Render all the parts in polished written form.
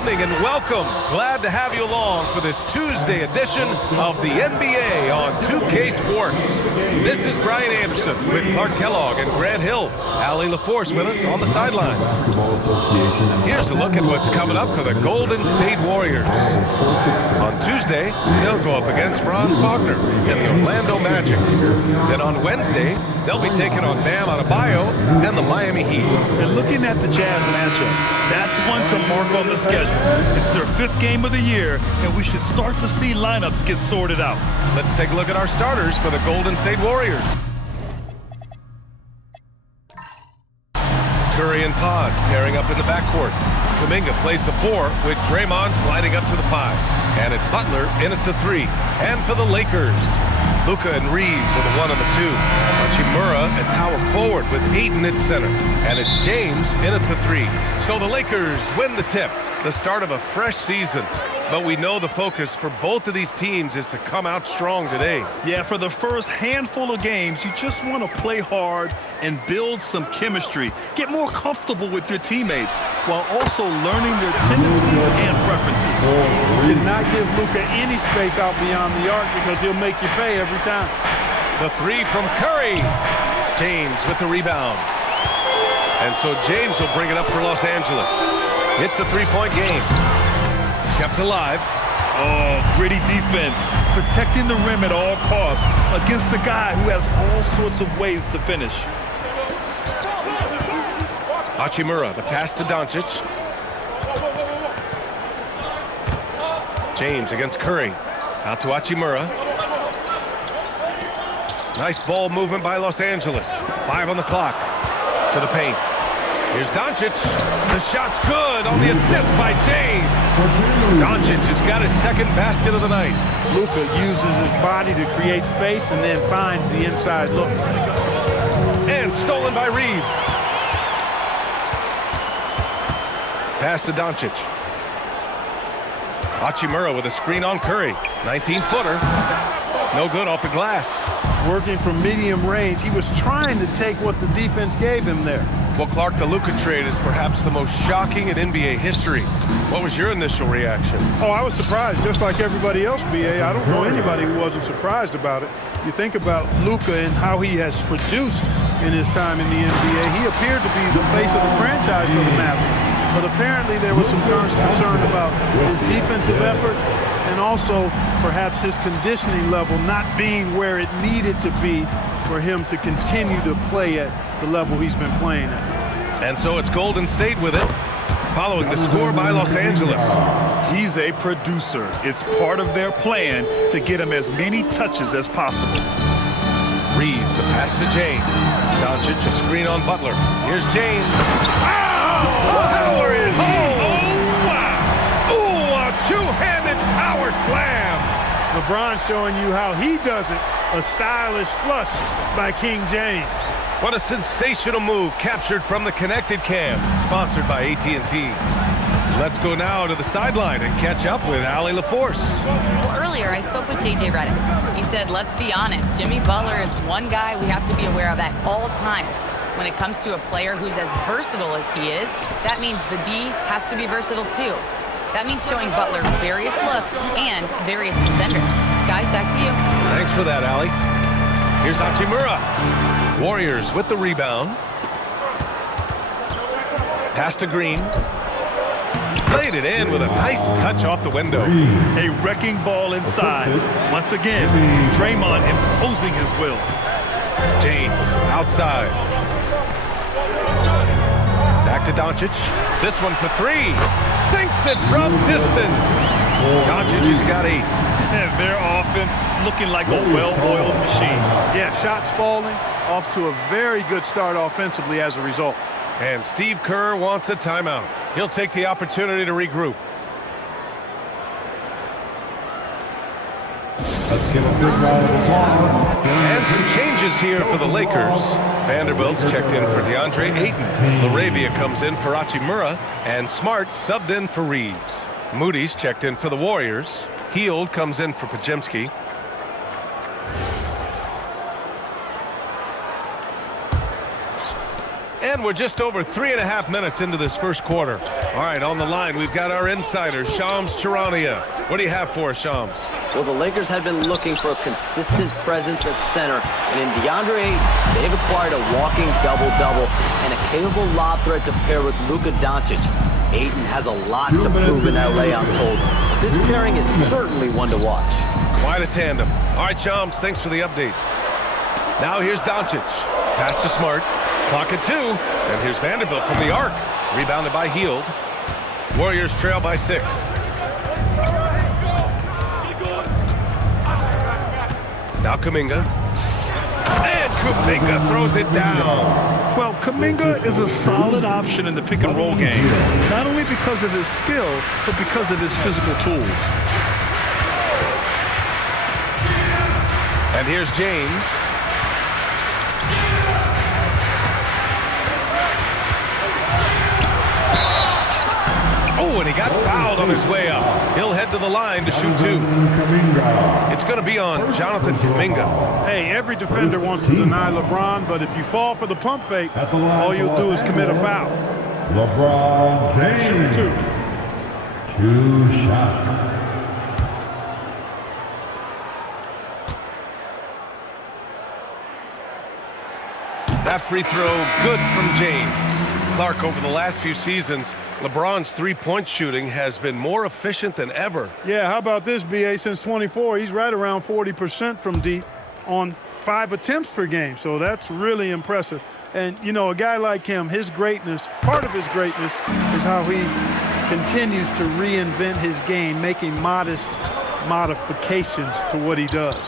evening and welcome. Glad to have you along for this Tuesday edition of the NBA on 2K Sports. This is Brian Anderson with Clark Kellogg and Grant Hill. Allie LaForce with us on the sidelines. Here's a look at what's coming up for the Golden State Warriors. On Tuesday, they'll go up against Franz Wagner and the Orlando Magic. Then on Wednesday, they'll be taking on Bam Adebayo and the Miami Heat. And looking at the Jazz matchup, that's one to mark on the schedule. It's their 5th game of the year, and we should start to see lineups get sorted out. Let's take a look at our starters for the Golden State Warriors. Curry and Pods pairing up in the backcourt. Kuminga plays the 4 with Draymond sliding up to the 5. And it's Butler in at the 3. And for the Lakers, Luka and Reeves are the 1 and the 2. Hachimura at power forward with Ayton at center. And it's James in at the 3. So the Lakers win the tip, the start of a fresh season. But we know the focus for both of these teams is to come out strong today. Yeah, for the first handful of games, you just want to play hard and build some chemistry. Get more comfortable with your teammates while also learning their tendencies and preferences. You cannot give Luka any space out beyond the arc because he'll make you pay every time. The 3 from Curry. James with the rebound. And so James will bring it up for Los Angeles. It's a 3-point game. Kept alive. Oh, gritty defense. Protecting the rim at all costs against a guy who has all sorts of ways to finish. Hachimura, the pass to Doncic. James against Curry. Out to Hachimura. Nice ball movement by Los Angeles. 5 on the clock. To the paint. Here's Doncic. The shot's good on the assist by James. Doncic has got his 2nd basket of the night. Luka uses his body to create space and then finds the inside look. And stolen by Reeves. Pass to Doncic. Hachimura with a screen on Curry. 19-footer. No good off the glass. Working from medium range, he was trying to take what the defense gave him there. Well, Clark, the Luka trade is perhaps the most shocking in NBA history. What was your initial reaction? Oh, I was surprised, just like everybody else, B.A. I don't know anybody who wasn't surprised about it. You think about Luka and how he has produced in his time in the NBA. He appeared to be the face of the franchise for the Mavericks. But apparently there was some concern about his defensive effort and also perhaps his conditioning level not being where it needed to be for him to continue to play at the level he's been playing at. And so it's Golden State with it, following the score by Los Angeles. He's a producer. It's part of their plan to get him as many touches as possible. Reeves, the pass to James. Doncic, a screen on Butler. Here's James. Power is wow! Ooh, a 2-handed power slam. LeBron showing you how he does it. A stylish flush by King James. What a sensational move captured from the Connected Cam, sponsored by AT&T. Let's go now to the sideline and catch up with Allie LaForce. Well, earlier I spoke with J.J. Redick. He said, let's be honest, Jimmy Butler is one guy we have to be aware of at all times. When it comes to a player who's as versatile as he is, that means the D has to be versatile too. That means showing Butler various looks and various defenders. Guys, back to you. Thanks for that, Allie. Here's Hachimura. Warriors with the rebound. Pass to Green. Played it in with a nice touch off the window. A wrecking ball inside. Once again, Draymond imposing his will. James outside. Back to Doncic. This one for 3. Sinks it from distance. Doncic has got 8. And their offense looking like a well-oiled machine. Yeah, shots falling, off to a very good start offensively as a result. And Steve Kerr wants a timeout. He'll take the opportunity to regroup. And some changes here for the Lakers. Vanderbilt's checked in for DeAndre Ayton. LaRavia comes in for Hachimura. And Smart subbed in for Reeves. Moody's checked in for the Warriors. Hield comes in for Podziemski. And And we're just over 3.5 minutes into this first quarter. All right, on the line, we've got our insider, Shams Charania. What do you have for us, Shams? Well, the Lakers have been looking for a consistent presence at center, and in DeAndre Ayton, they've acquired a walking double-double and a capable lob threat to pair with Luka Doncic. Ayton has a lot to prove in LA, I'm told. This pairing is certainly one to watch. Quite a tandem. All right, Shams, thanks for the update. Now here's Doncic. Pass to Smart. Clock at 2. And here's Vanderbilt from the arc. Rebounded by Hield. Warriors trail by 6. Now Kuminga. And Kuminga throws it down. Well, Kuminga is a solid option in the pick-and-roll game, not only because of his skill, but because of his physical tools. And here's James. Oh, and he got fouled on his way up. He'll head to the line to shoot 2. It's going to be on Jonathan Kuminga. Hey, every defender wants to deny LeBron, but if you fall for the pump fake, all you'll do is commit a foul. LeBron James. Shoot 2. 2 shots. That free throw good from James. Clark, over the last few seasons, LeBron's three-point shooting has been more efficient than ever. Yeah, how about this, BA? Since 24, he's right around 40% from deep on 5 attempts per game. So that's really impressive. And, you know, a guy like him, his greatness, part of his greatness is how he continues to reinvent his game, making modest modifications to what he does.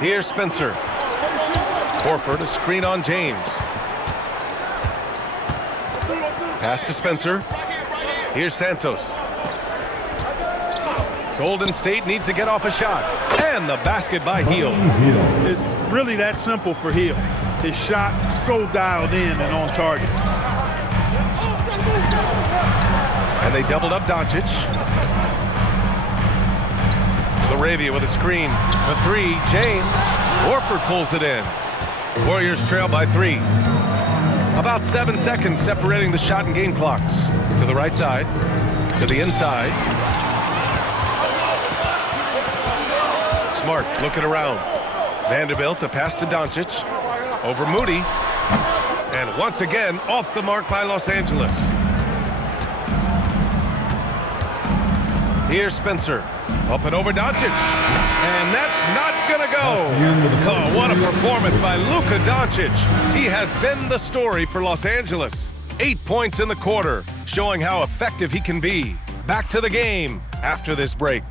Here's Spencer. Horford, a screen on James. Pass to Spencer. Here's Santos. Golden State needs to get off a shot. And the basket by Hield. It's really that simple for Hield. His shot so dialed in and on target. And they doubled up Doncic. LaRavia with a screen for 3. James. Horford pulls it in. Warriors trail by 3. About 7 seconds separating the shot and game clocks. To the right side. To the inside. Smart looking around. Vanderbilt, a pass to Doncic. Over Moody. And once again, off the mark by Los Angeles. Here's Spencer. Up and over Doncic. And that's not gonna go. Oh, what a performance by Luka Doncic. He has been the story for Los Angeles. 8 points in the quarter, showing how effective he can be. Back to the game after this break.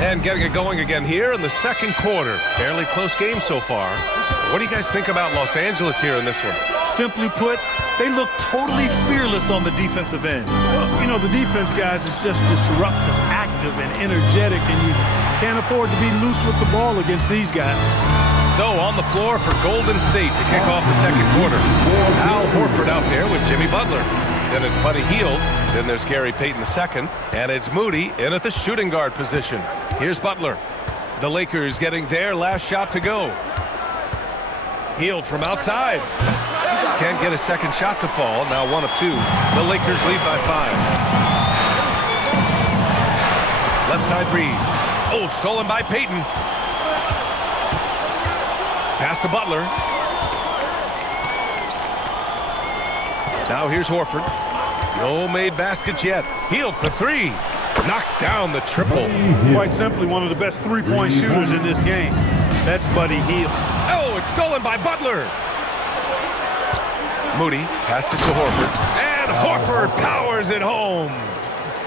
And getting it going again here in the second quarter. Fairly close game so far. What do you guys think about Los Angeles here in this one? Simply put, they look totally fearless on the defensive end. Well, you know, the defense, guys, is just disruptive, active, and energetic, and you can't afford to be loose with the ball against these guys. So on the floor for Golden State to kick off the second quarter. Al Horford out there with Jimmy Butler. Then it's Buddy Hield. Then there's Gary Payton II. And it's Moody in at the shooting guard position. Here's Butler. The Lakers getting their last shot to go. Hield from outside. Can't get a second shot to fall. Now 1 of 2. The Lakers lead by 5. Left side Reeves. Oh, stolen by Payton. Pass to Butler. Now here's Horford. No made baskets yet. Hield for 3. Knocks down the triple. Quite simply, one of the best three-point shooters in this game. That's Buddy Hield. Oh, it's stolen by Butler. Moody passes to Horford. And Horford powers it home.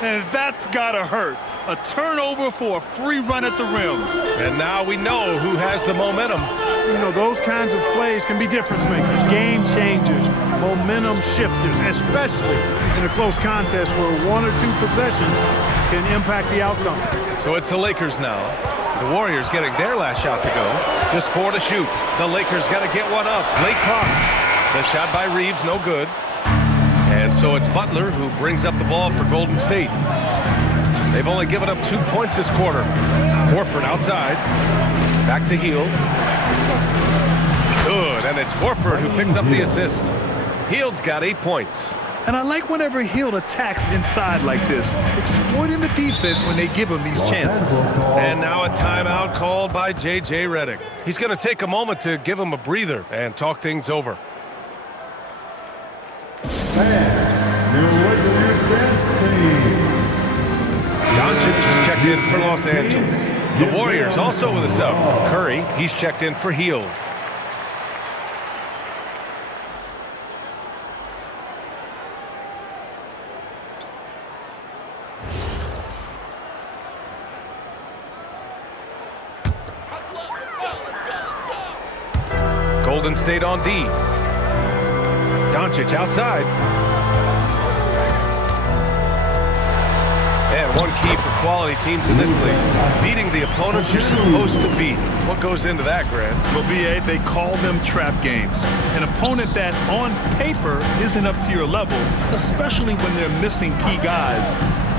And that's gotta hurt. A turnover for a free run at the rim. And now we know who has the momentum. You know, those kinds of plays can be difference makers, game changers, momentum shifters, especially in a close contest where 1 or 2 possessions can impact the outcome. So it's the Lakers now. The Warriors getting their last shot to go. Just 4 to shoot. The Lakers got to get one up. Late clock. The shot by Reeves, no good. And so it's Butler who brings up the ball for Golden State. They've only given up 2 points this quarter. Horford outside. Back to Hield. Good, and it's Horford who picks up the assist. Hield's got 8 points. And I like whenever Hield attacks inside like this, exploiting the defense when they give him these chances. And now a timeout called by J.J. Redick. He's going to take a moment to give him a breather and talk things over. Doncic checked in for Los Angeles. The Warriors also with a sub. Curry, he's checked in for Hield. Golden State on D. Doncic outside. And one key for quality teams in this league, beating the opponents you're supposed to beat. What goes into that, Grant? Well, B.A., they call them trap games. An opponent that, on paper, isn't up to your level, especially when they're missing key guys.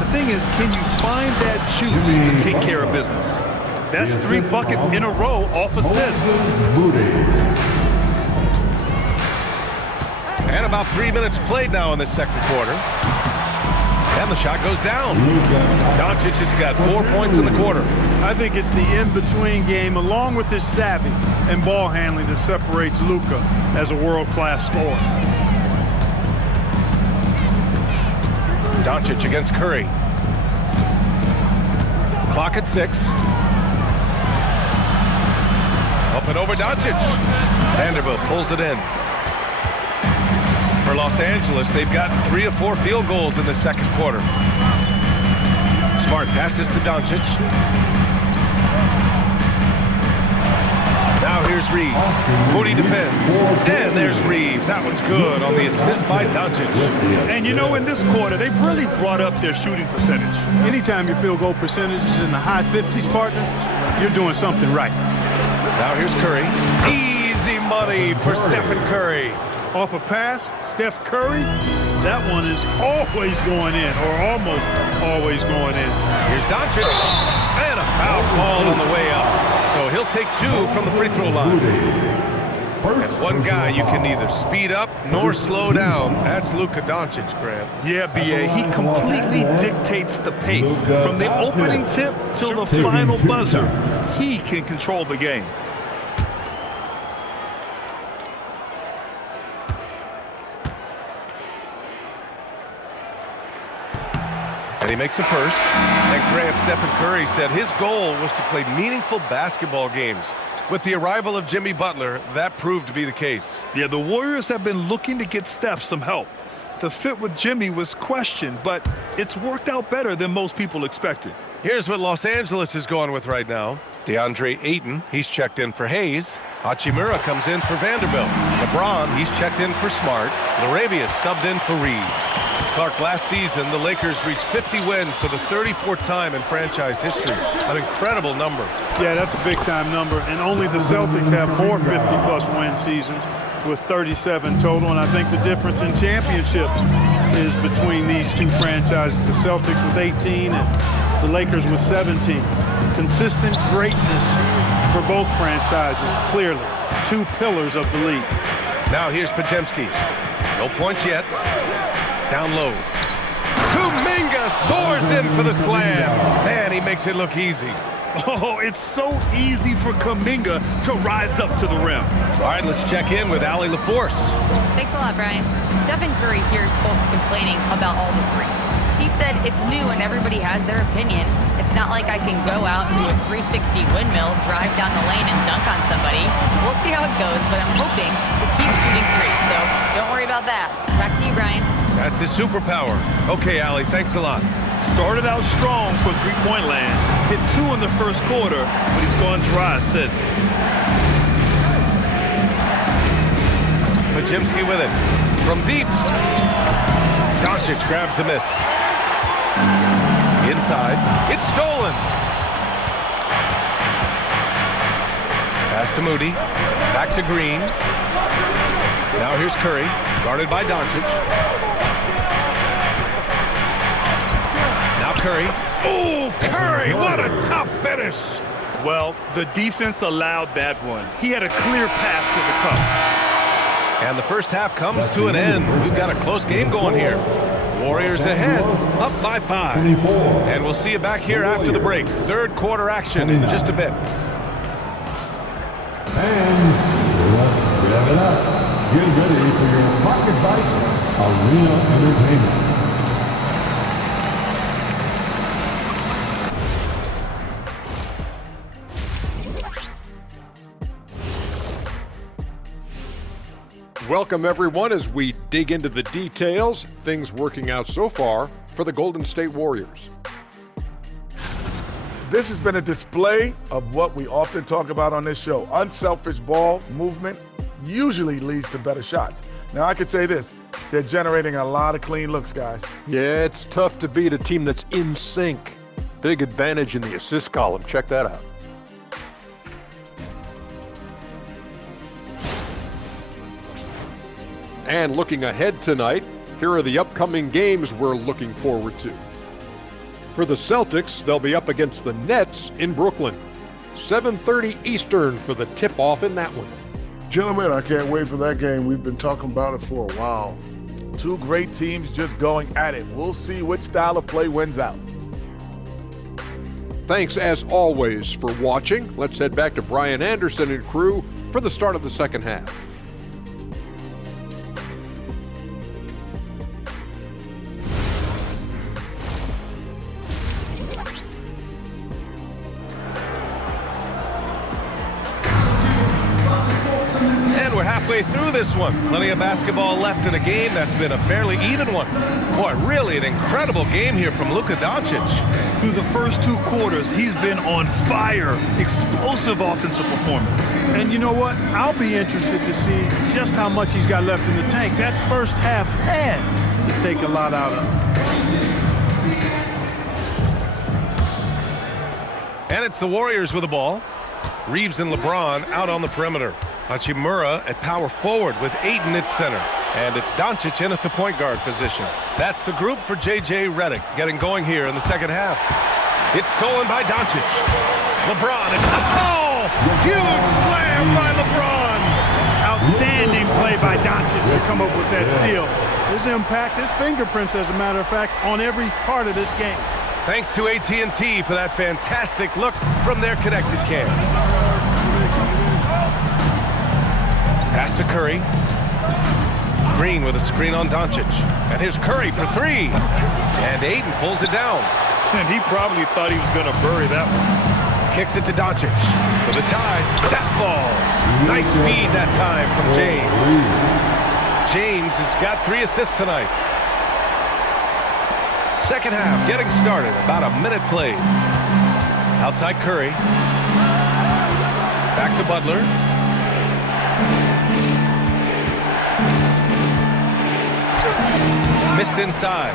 The thing is, can you find that juice to take care of business? That's 3 buckets in a row off assists. And about 3 minutes played now in this second quarter. And the shot goes down. Doncic has got 4 points in the quarter. I think it's the in-between game, along with his savvy and ball handling, that separates Luka as a world-class scorer. Doncic against Curry. Clock at 6. Up and over Doncic. Vanderbilt pulls it in. For Los Angeles, they've gotten 3 of 4 field goals in the second quarter. Smart passes to Doncic. Now here's Reeves. Moody defends. And there's Reeves. That one's good on the assist by Doncic. And you know, in this quarter, they've really brought up their shooting percentage. Anytime your field goal percentage is in the high 50s, partner, you're doing something right. Now here's Curry. Easy money for Stephen Curry. Off a pass, Steph Curry, that one is always going in, or almost always going in. Here's Doncic, and a foul call on the way up. So he'll take 2 from the free throw line. And one guy you can neither speed up nor slow down. That's Luka Doncic, Grant. Yeah, B.A., he completely dictates the pace. From the opening tip till the final buzzer, he can control the game. And he makes a first. And Grant, Stephen Curry said his goal was to play meaningful basketball games. With the arrival of Jimmy Butler, that proved to be the case. Yeah, the Warriors have been looking to get Steph some help. The fit with Jimmy was questioned, but it's worked out better than most people expected. Here's what Los Angeles is going with right now. DeAndre Ayton, he's checked in for Hayes. Hachimura comes in for Vanderbilt. LeBron, he's checked in for Smart. Laravius subbed in for Reeves. Clark, last season, the Lakers reached 50 wins for the 34th time in franchise history. An incredible number. Yeah, that's a big-time number, and only the Celtics have more 50-plus win seasons with 37 total, and I think the difference in championships is between these two franchises, the Celtics with 18 and the Lakers with 17. Consistent greatness for both franchises, clearly. 2 pillars of the league. Now here's Podziemski. No points yet. Down low. Kuminga soars in for the slam. Man, he makes it look easy. Oh, it's so easy for Kuminga to rise up to the rim. All right, let's check in with Allie LaForce. Thanks a lot, Brian. Stephen Curry hears folks complaining about all the threes. He said it's new and everybody has their opinion. It's not like I can go out and do a 360 windmill, drive down the lane and dunk on somebody. We'll see how it goes, but I'm hoping to keep shooting threes, so don't worry about that. Back to you, Brian. That's his superpower. Okay, Allie, thanks a lot. Started out strong for three-point land. Hit 2 in the first quarter, but he's gone dry since. Podziemski with it. From deep. Doncic grabs the miss. Inside. It's stolen. Pass to Moody. Back to Green. Now here's Curry. Guarded by Doncic. Now Curry. Oh, Curry, what a tough finish. Well, the defense allowed that one. He had a clear path to the cup. And the first half comes to an end. We've got a close game going here. Warriors ahead, up by 5. And we'll see you back here after the break. Third quarter action in just a bit. And let's rev it up. Get ready for your Pocket Bite Arena Entertainment. Welcome, everyone, as we dig into the details, things working out so far for the Golden State Warriors. This has been a display of what we often talk about on this show. Unselfish ball movement usually leads to better shots. Now, I could say this. They're generating a lot of clean looks, guys. Yeah, it's tough to beat a team that's in sync. Big advantage in the assist column. Check that out. And looking ahead tonight, here are the upcoming games we're looking forward to. For the Celtics, they'll be up against the Nets in Brooklyn. 7:30 Eastern for the tip-off in that one. Gentlemen, I can't wait for that game. We've been talking about it for a while. Two great teams just going at it. We'll see which style of play wins out. Thanks, as always, for watching. Let's head back to Brian Anderson and crew for the start of the second half. Halfway through this one. Plenty of basketball left in a game that's been a fairly even one. Boy, really an incredible game here from Luka Doncic. Through the first 2 quarters, he's been on fire. Explosive offensive performance. And you know what? I'll be interested to see just how much he's got left in the tank. That first half had to take a lot out of him. And it's the Warriors with the ball. Reeves and LeBron out on the perimeter. Hachimura at power forward with Ayton at center. And it's Doncic in at the point guard position. That's the group for J.J. Redick getting going here in the second half. It's stolen by Doncic. LeBron. Oh! Huge slam by LeBron. Outstanding play by Doncic to come up with that steal. His impact, his fingerprints, as a matter of fact, on every part of this game. Thanks to AT&T for that fantastic look from their connected cam. Pass to Curry. Green with a screen on Doncic. And here's Curry for 3. And Ayton pulls it down. And he probably thought he was going to bury that one. Kicks it to Doncic for the tie. That falls. Nice feed that time from James. James has got 3 assists tonight. Second half getting started. About a minute played. Outside Curry. Back to Butler. Missed inside.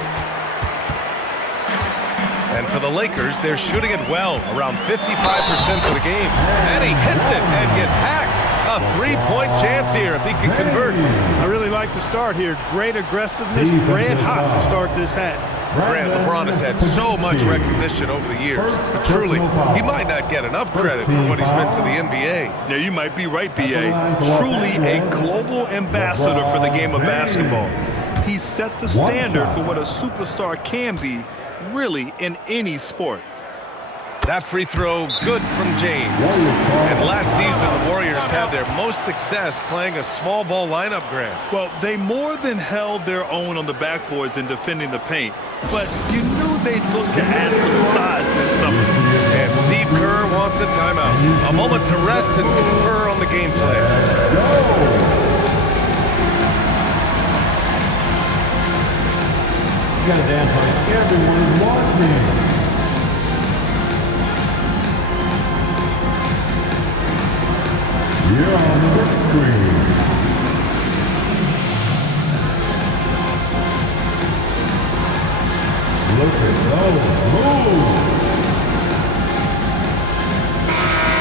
And for the Lakers, they're shooting it well, around 55% for the game. And he hits it and gets hacked. A 3-point chance here if he can convert. I really like the start here. Great aggressiveness, red hot to start this half. Grant, LeBron has had so much recognition over the years, but truly, he might not get enough credit for what he's meant to the NBA. Yeah, you might be right, B.A. Truly a global ambassador for the game of basketball. He set the standard for what a superstar can be, really, in any sport. That free throw, good from James. And last season, the Warriors had their most success playing a small ball lineup, Grant. Well, they more than held their own on the backboards in defending the paint. But you knew they'd look to add some size this summer. And Steve Kerr wants a timeout. A moment to rest and confer on the game plan. You gotta dance like everyone's watching. You're on the big screen. Look at those moves.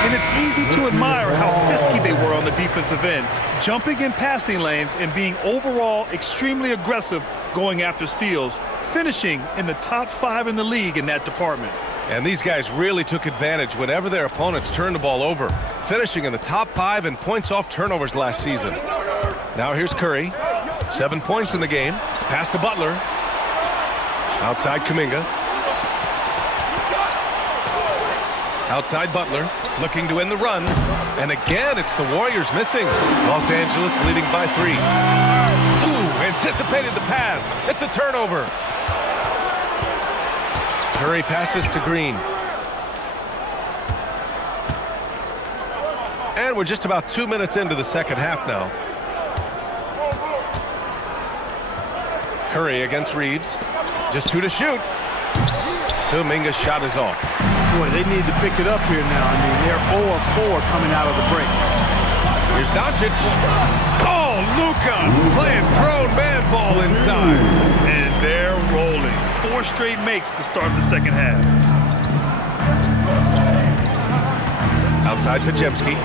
And it's easy to admire how risky they were on the defensive end, jumping in passing lanes and being overall extremely aggressive going after steals. finishing in the top 5 in the league in that department. And these guys really took advantage whenever their opponents turned the ball over, finishing in the top 5 in points off turnovers last season. Now here's Curry. 7 points in the game. Pass to Butler. Outside Kuminga. Outside Butler, looking to win the run. And again, it's the Warriors missing. Los Angeles leading by 3. Ooh, anticipated the pass. It's a turnover. Curry passes to Green. And we're just about 2 minutes into the second half now. Curry against Reeves. Just 2 to shoot. Kuminga's shot is off. Boy, they need to pick it up here now. I mean, they're 0 of 4 coming out of the break. Here's Doncic. Oh, Luka playing grown man ball inside. And they're rolling. 4 straight makes to start the second half. Outside Podziemski.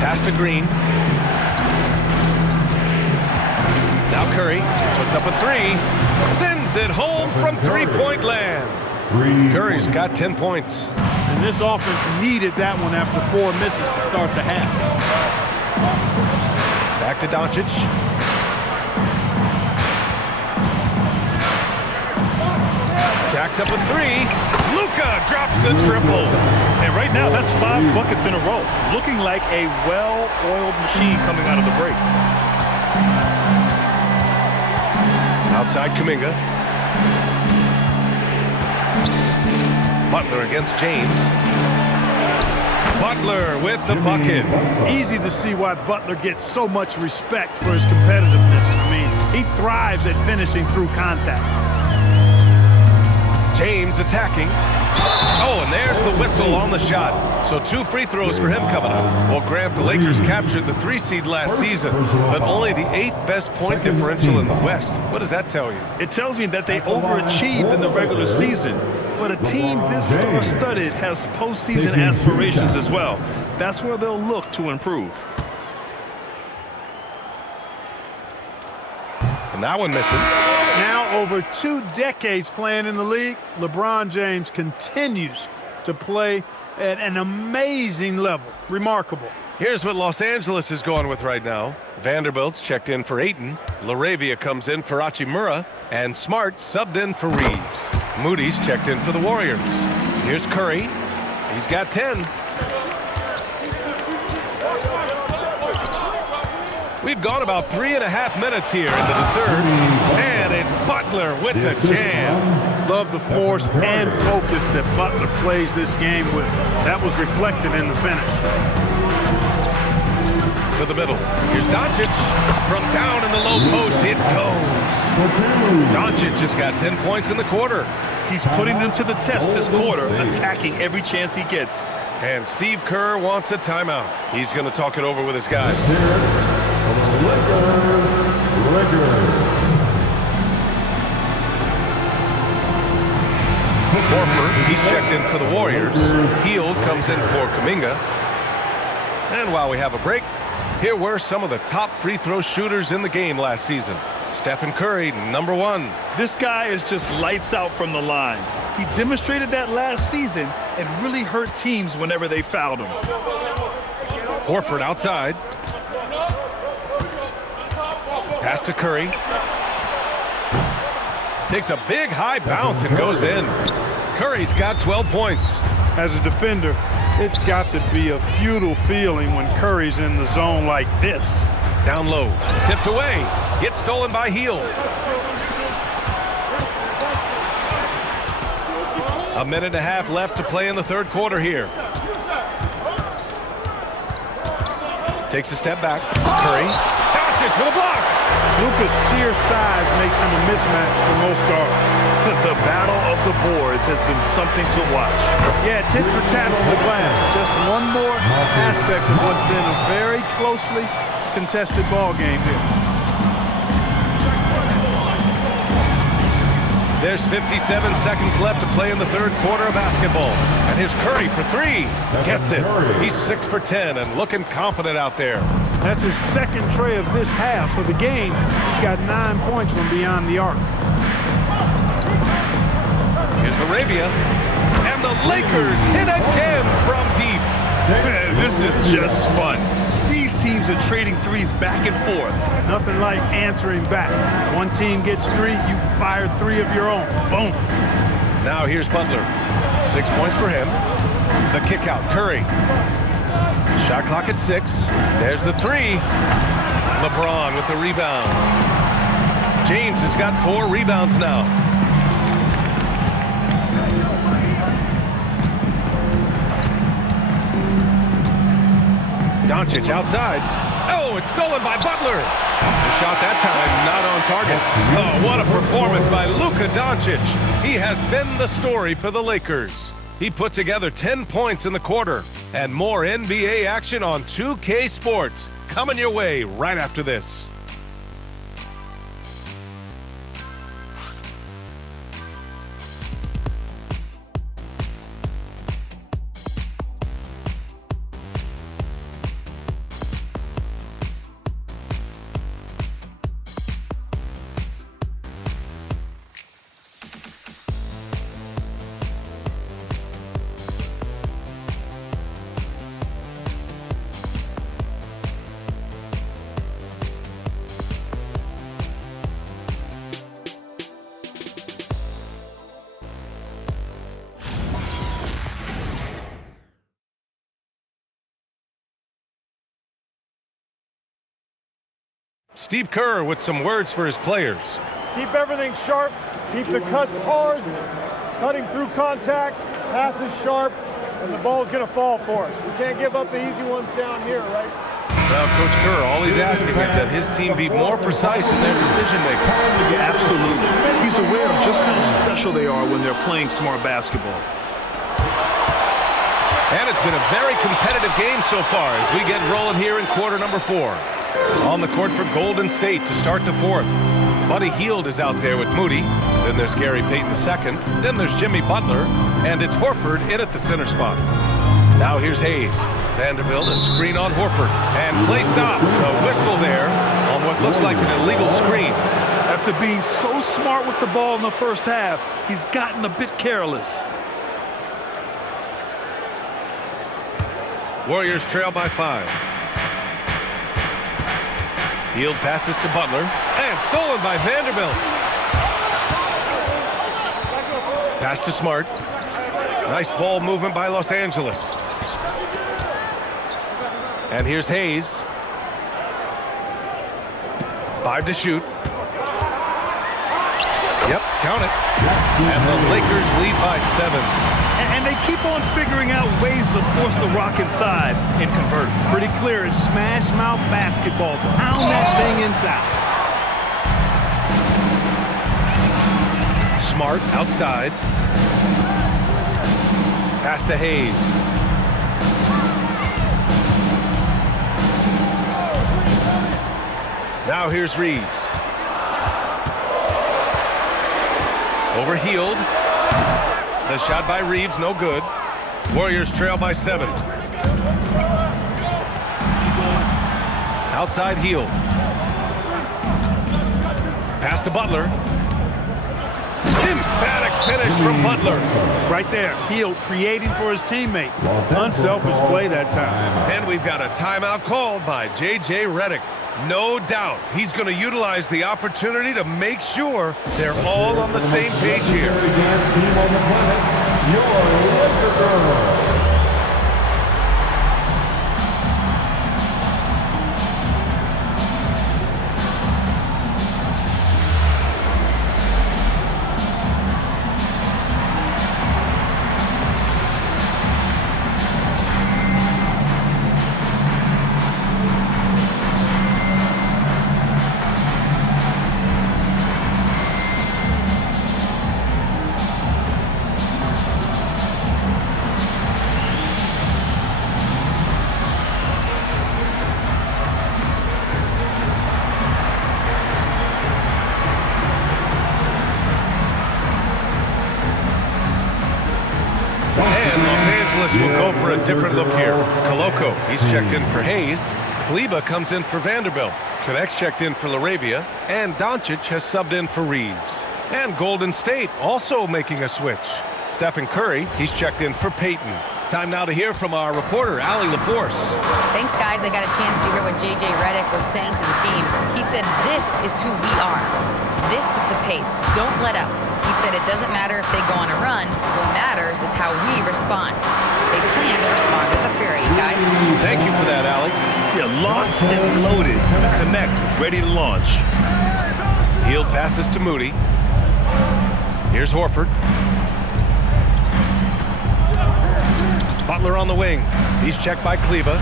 Pass to Green. Now Curry puts up a 3. Sends it home from three-point land. Curry's got 10 points. And this offense needed that one after 4 misses to start the half. Back to Doncic. Jacks up a 3. Luka drops the triple. And right now, that's 5 buckets in a row. Looking like a well-oiled machine coming out of the break. Outside Kuminga. Butler against James. Butler with the bucket. Easy to see why Butler gets so much respect for his competitiveness. I mean, he thrives at finishing through contact. James attacking. Oh, and there's the whistle on the shot. So 2 free throws for him coming up. Well, Grant, the Lakers captured the 3 seed last season, but only the 8th best point differential in the West. What does that tell you? It tells me that they overachieved in the regular season, but a team this star-studded has postseason aspirations as well. That's where they'll look to improve. And that one misses. Now, over 2 decades playing in the league, LeBron James continues to play at an amazing level. Remarkable. Here's what Los Angeles is going with right now. Vanderbilt's checked in for Ayton. LaRavia comes in for Hachimura. And Smart subbed in for Reeves. Moody's checked in for the Warriors. Here's Curry. He's got 10. We've gone about 3.5 minutes here into the third. And it's Butler with the jam. Love the force and focus that Butler plays this game with. That was reflected in the finish. To the middle. Here's Doncic. From down in the low post, it goes. Doncic has got 10 points in the quarter. He's putting them to the test this quarter, attacking every chance he gets. And Steve Kerr wants a timeout. He's going to talk it over with his guys. Horford, he's checked in for the Warriors. Hield comes in for Kuminga. And while we have a break, here were some of the top free throw shooters in the game last season. Stephen Curry, number 1. This guy is just lights out from the line. He demonstrated that last season and really hurt teams whenever they fouled him. Horford outside. Pass to Curry. Takes a big high bounce and goes in. Curry's got 12 points. As a defender, it's got to be a futile feeling when Curry's in the zone like this. Down low, tipped away, gets stolen by Hield. A minute and a half left to play in the third quarter here. Takes a step back. Curry. Doncic with a block. Luka's sheer size makes him a mismatch for most guards. The battle of the boards has been something to watch. Yeah, tit for tat on the glass. Just one more aspect of what's been a very closely contested ball game here. There's 57 seconds left to play in the third quarter of basketball. And here's Curry for 3. Gets it. He's 6 for 10 and looking confident out there. That's his second tray of this half for the game. He's got 9 points from beyond the arc. Here's Arabia. And the Lakers hit again from deep. This is just fun. These teams are trading threes back and forth. Nothing like answering back. One team gets 3, you fire 3 of your own. Boom. Now here's Butler. 6 points for him. The kick out, Curry. Shot clock at 6. There's the 3. LeBron with the rebound. James has got 4 rebounds now. Doncic outside. Oh, it's stolen by Butler. The shot that time not on target. Oh, what a performance by Luka Doncic. He has been the story for the Lakers. He put together 10 points in the quarter. And more NBA action on 2K Sports. Coming your way right after this. Steve Kerr with some words for his players. Keep everything sharp, keep the cuts hard, cutting through contact, passes sharp, and the ball's going to fall for us. We can't give up the easy ones down here, right? Now, Coach Kerr, all he's asking is that his team be more precise in their decision-making. Yeah, absolutely. He's aware of just how special they are when they're playing smart basketball. And it's been a very competitive game so far as we get rolling here in quarter number 4. On the court for Golden State to start the 4th. Buddy Hield is out there with Moody. Then there's Gary Payton II. Then there's Jimmy Butler. And it's Horford in at the center spot. Now here's Hayes. Vanderbilt, a screen on Horford. And play stops. A whistle there on what looks like an illegal screen. After being so smart with the ball in the first half, he's gotten a bit careless. Warriors trail by 5. Hield passes to Butler, and stolen by Vanderbilt. Pass to Smart. Nice ball movement by Los Angeles. And here's Hayes. 5 to shoot. Yep, count it. And the Lakers lead by 7. And they keep on figuring out ways to force the rock inside and convert. Pretty clear, it's smash mouth basketball. Pound that thing inside. Smart outside. Pass to Hayes. Now here's Reeves. Over Hield. The shot by Reeves, no good. Warriors trail by 7. Outside Hield. Pass to Butler. Emphatic finish from Butler. Right there, Hield creating for his teammate. Unselfish play that time. And we've got a timeout called by J.J. Redick. No doubt he's going to utilize the opportunity to make sure they're all on the same page here. Team on the planet, your Lakers. And Los Angeles will go for a different look here. Koloko, he's checked in for Hayes. Kleber comes in for Vanderbilt. Connect's checked in for LaRavia. And Doncic has subbed in for Reeves. And Golden State also making a switch. Stephen Curry, he's checked in for Peyton. Time now to hear from our reporter, Allie LaForce. Thanks, guys. I got a chance to hear what J.J. Redick was saying to the team. He said, this is who we are. This is the pace. Don't let up. He said it doesn't matter if they go on a run. What matters is how we respond. They plan to respond with a fury, guys. Thank you for that, Allie. Yeah, locked and loaded. Connect, ready to launch. Hield passes to Moody. Here's Horford. Butler on the wing. He's checked by Kleber.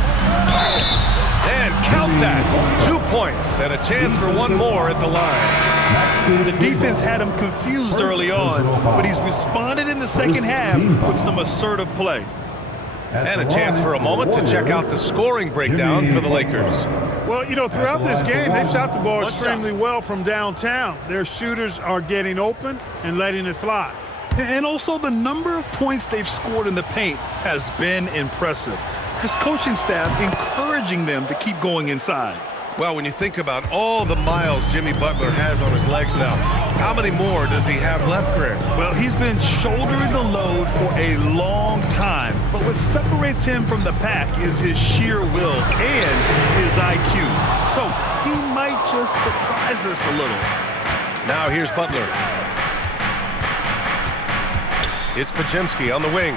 And count that. 2 points and a chance for one more at the line. The defense had him confused early on, but he's responded in the second half with some assertive play. And a chance for a moment to check out the scoring breakdown for the Lakers. Well, you know, throughout this game, they've shot the ball extremely well from downtown. Their shooters are getting open and letting it fly. And also the number of points they've scored in the paint has been impressive. His coaching staff encouraging them to keep going inside. Well, when you think about all the miles Jimmy Butler has on his legs now, how many more does he have left, Greg? Well, he's been shouldering the load for a long time, but what separates him from the pack is his sheer will and his IQ. So he might just surprise us a little. Now here's Butler. It's Podziemski on the wing.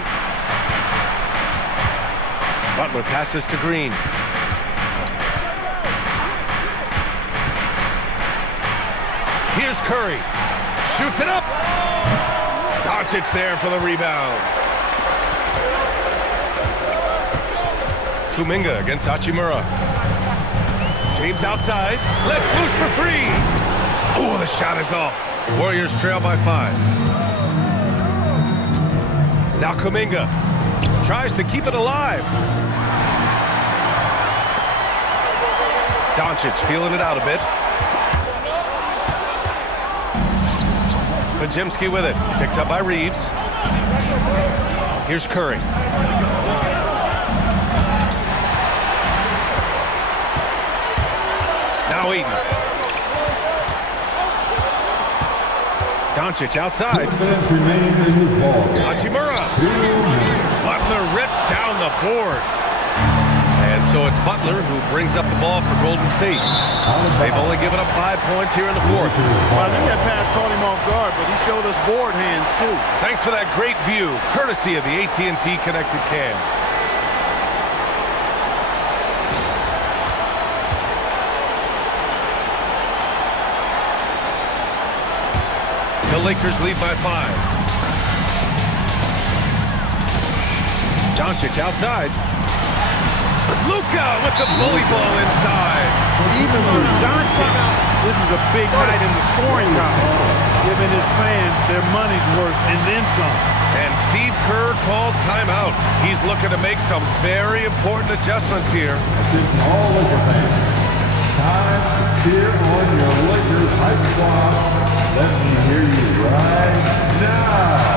Butler passes to Green. Here's Curry. Shoots it up. Doncic there for the rebound. Kuminga against Hachimura. James outside. Let's loose for three. Oh, the shot is off. Warriors trail by 5. Now Kuminga tries to keep it alive. Doncic feeling it out a bit. Podziemski with it. Picked up by Reeves. Here's Curry. Now Eaton. Doncic outside. Hachimura. Butler rips down the board. And so it's Butler who brings up the ball for Golden State. They've only given up 5 points here in the fourth. Well, I think that pass caught him off guard, but he showed us board hands too. Thanks for that great view, courtesy of the AT&T Connected Cam. The Lakers lead by 5. Doncic outside. Luka with the bully ball inside. Even for Doncic, this is a big night in the scoring column, giving his fans their money's worth and then some. And Steve Kerr calls timeout. He's looking to make some very important adjustments here. Attention all Laker fans. Time to cheer on your Lakers hype squad. Let me hear you right now.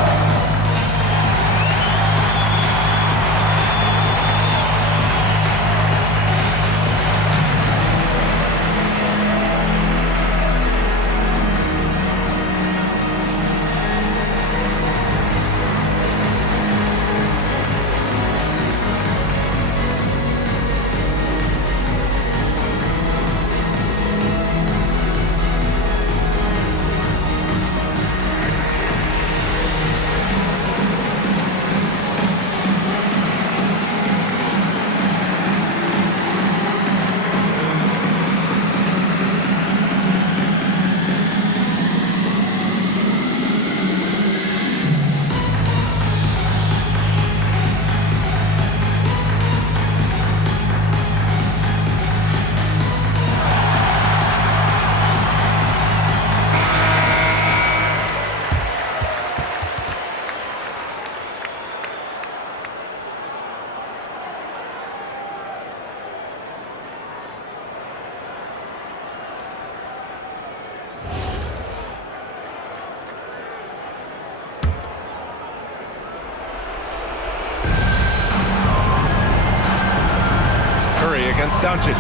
Doncic.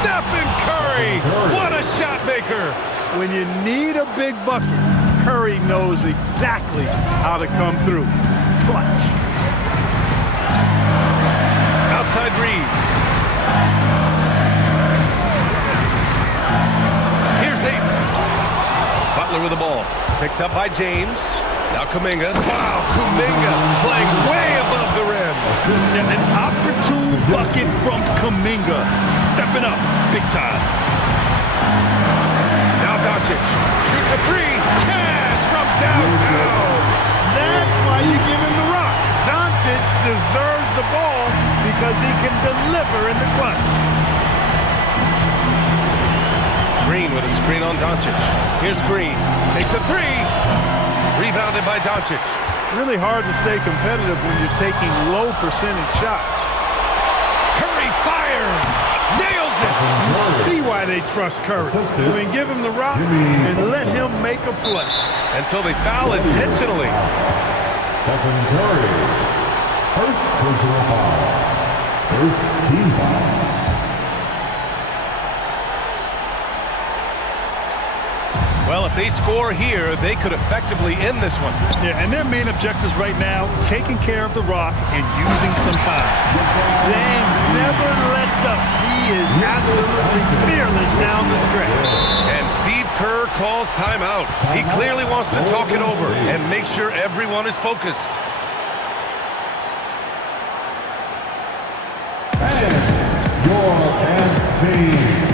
Stephen Curry, what a shot maker. When you need a big bucket, Curry knows exactly how to come through. Clutch. Outside Reeves. Here's Ayton. Butler with the ball. Picked up by James. Now Kuminga. Wow, Kuminga playing way above the rim. Yeah, an opportune bucket from Kuminga. Stepping up big time. Now Doncic shoots a three. Cash from downtown. That's why you give him the rock. Doncic deserves the ball because he can deliver in the clutch. Green with a screen on Doncic. Here's Green. Takes a three. Rebounded by Doncic. Really hard to stay competitive when you're taking low percentage shots. Curry fires. Nails it. You see why they trust Curry. I mean, give him the rock and let him make a play. And so they foul intentionally. Stephen Curry. First personal foul. First team foul. Well, if they score here, they could effectively end this one. Yeah, and their main objectives right now, taking care of the rock and using some time. James never lets up. He is absolutely fearless down the stretch. And Steve Kerr calls timeout. He clearly wants to talk it over and make sure everyone is focused. And your dance team.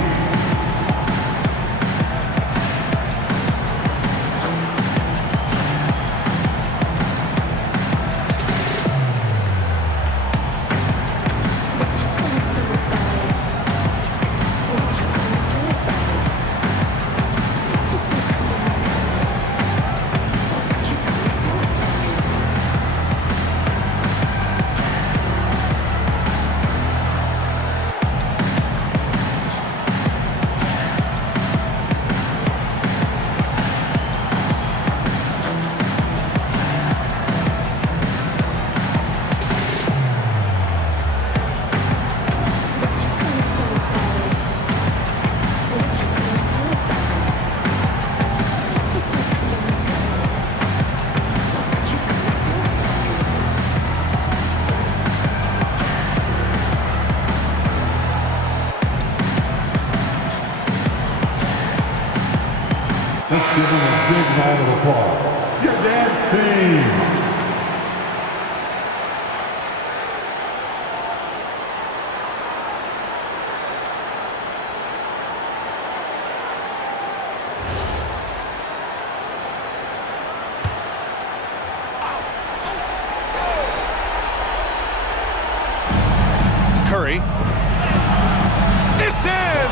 Let's give them a big round of applause. Your dance team. Curry. It's in!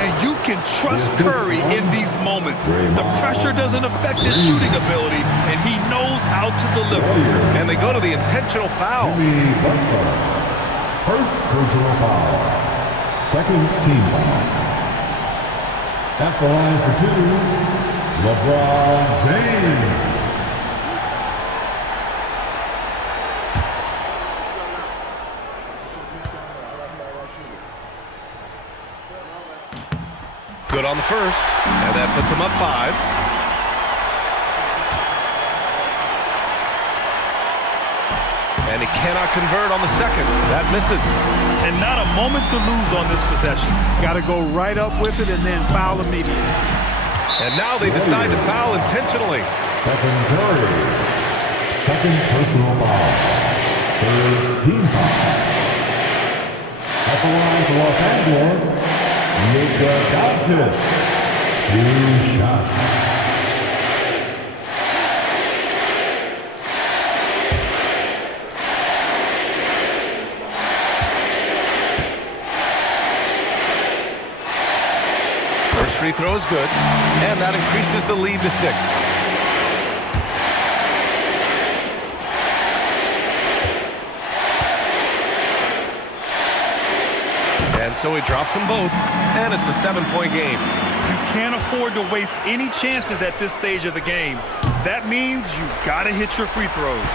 And you can trust Curry in these moments. The pressure doesn't affect his shooting ability, and he knows how to deliver. And they go to the intentional foul. Jimmy Butler. First personal foul. Second team foul. At the line for two, LeBron James. Good on the first, and that puts them up 5. And he cannot convert on the second. That misses. And not a moment to lose on this possession. Got to go right up with it and then foul immediately. And now they decide to foul intentionally. Stephen Curry. Second personal foul. Third team foul. At the line for Los Angeles, Luka Doncic. 2 shots. First free throw is good, and that increases the lead to 6. And so he drops them both, and it's a 7-point game. You can't afford to waste any chances at this stage of the game. That means you gotta hit your free throws.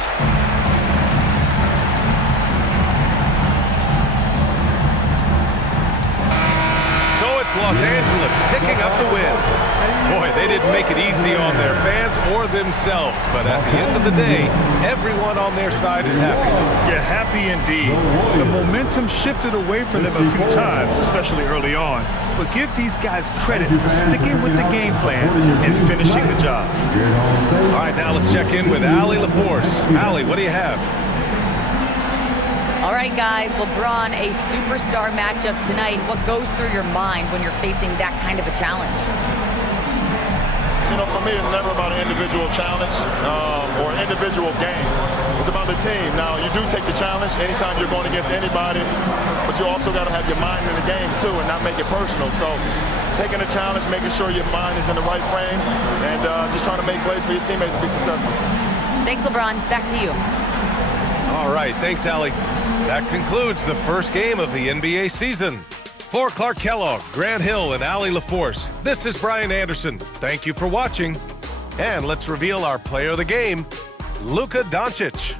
Los Angeles picking up the win. Boy, they didn't make it easy on their fans or themselves, but at the end of the day, everyone on their side is happy. Yeah, happy indeed. The momentum shifted away from them a few times, especially early on. But give these guys credit for sticking with the game plan and finishing the job. All right, now let's check in with Allie LaForce. Allie, what do you have? All right, guys, LeBron, a superstar matchup tonight. What goes through your mind when you're facing that kind of a challenge? You know, for me, it's never about an individual challenge or an individual game. It's about the team. Now, you do take the challenge anytime you're going against anybody, but you also got to have your mind in the game, too, and not make it personal. So taking a challenge, making sure your mind is in the right frame, and just trying to make plays for your teammates to be successful. Thanks, LeBron. Back to you. All right, thanks, Allie. That concludes the first game of the NBA season. For Clark Kellogg, Grant Hill, and Allie LaForce, this is Brian Anderson. Thank you for watching. And let's reveal our player of the game, Luka Doncic.